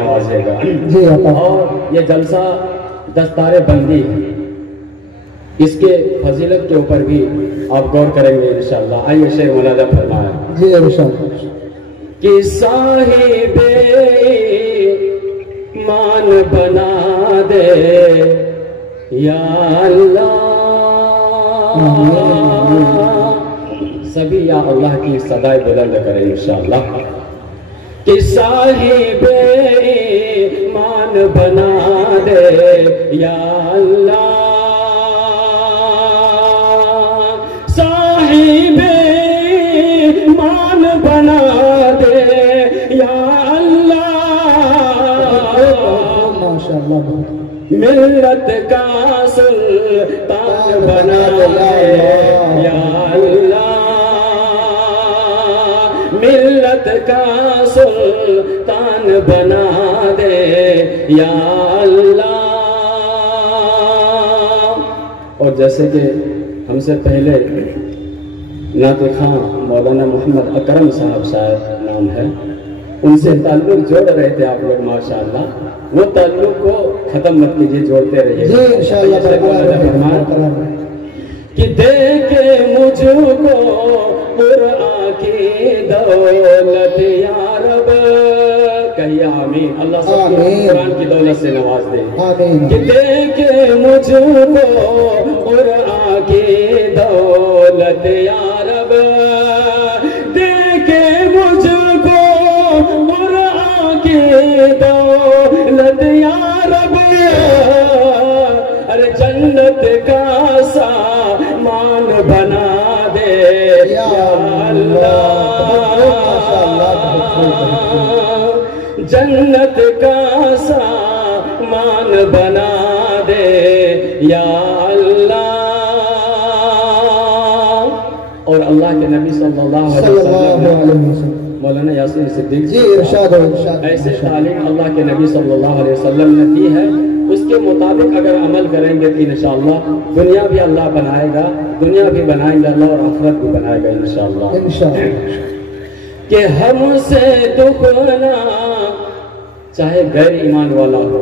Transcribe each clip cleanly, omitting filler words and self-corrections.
نوازے گا جی اور یہ جلسہ دستار بندی ہے، اس کے فضیلت کے اوپر بھی آپ غور کریں گے انشاءاللہ۔ آئیے شیخ مولانا فرمائیں جی انشاءاللہ کہ صاحب ایمان بنا دے یا اللہ، سبھی یا اللہ کی صدائے بلند کریں انشاءاللہ کہ صاحب ایمان بنا دے یا اللہ، صاحب ایمان بنا دے یا اللہ، ماشاءاللہ ملت کا سلطان بنا دے یا اللہ، ملت کا سلطان بنا دے یا اللہ۔ اور جیسے کہ ہم سے پہلے نعت خواں مولانا محمد اکرم صاحب شاید نام ہے، ان سے تعلق جوڑ رہے تھے آپ لوگ ماشاءاللہ، وہ تعلق کو ختم مت کیجیے، جوڑتے رہیے جی انشاءاللہ کہ دے کے مجھ کو قرآن کی دولت یا رب، کہیے آمین، اللہ سب کو قرآن کی دولت سے نواز دے کہ دے کے مجھ کو قرآن کی دولت یا رب، دے کے مجھ کو قرآن کی دولت یا رب، ارے جنت کا سامان بنا دے یا اللہ، جنت کا سامان بنا دے یا اللہ۔ اور اللہ کے نبی صلی اللہ علیہ وسلم مولانا یاسین صدیق جی ارشاد ایسے تعلیم اللہ کے نبی صلی اللہ علیہ وسلم نے دی ہے، اس کے مطابق اگر عمل کریں گے تو انشاءاللہ دنیا بھی اللہ بنائے گا، دنیا بھی بنائیں گے اللہ، اور آخرت بھی بنائے گا انشاءاللہ۔ کہ ہم سے دکھنا چاہے غیر ایمان والا ہو،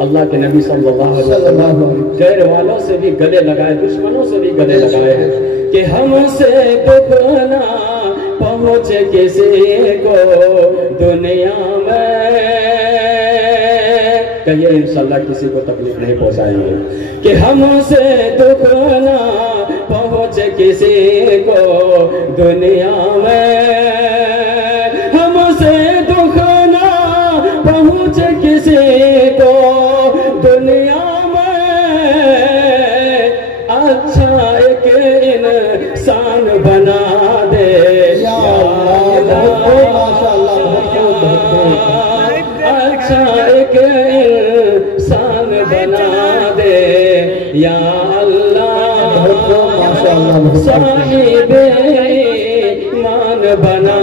اللہ کے نبی صلی اللہ علیہ وسلم غیر والوں سے بھی گلے لگائے، دشمنوں سے بھی گلے لگائے ہیں کہ ہم سے دکھنا پہنچے کسی کو دنیا میں، کہیے انشاءاللہ کسی کو تکلیف نہیں پہنچائیں گے کہ ہم سے دکھنا پہنچے کسی کو دنیا میں، ہم سے دکھنا پہنچے کسی کو دنیا میں، اچھا ایک انسان بنا دے یا اچھا ایک انسان بنا دے یا اللہ، صاحب ایمان بنا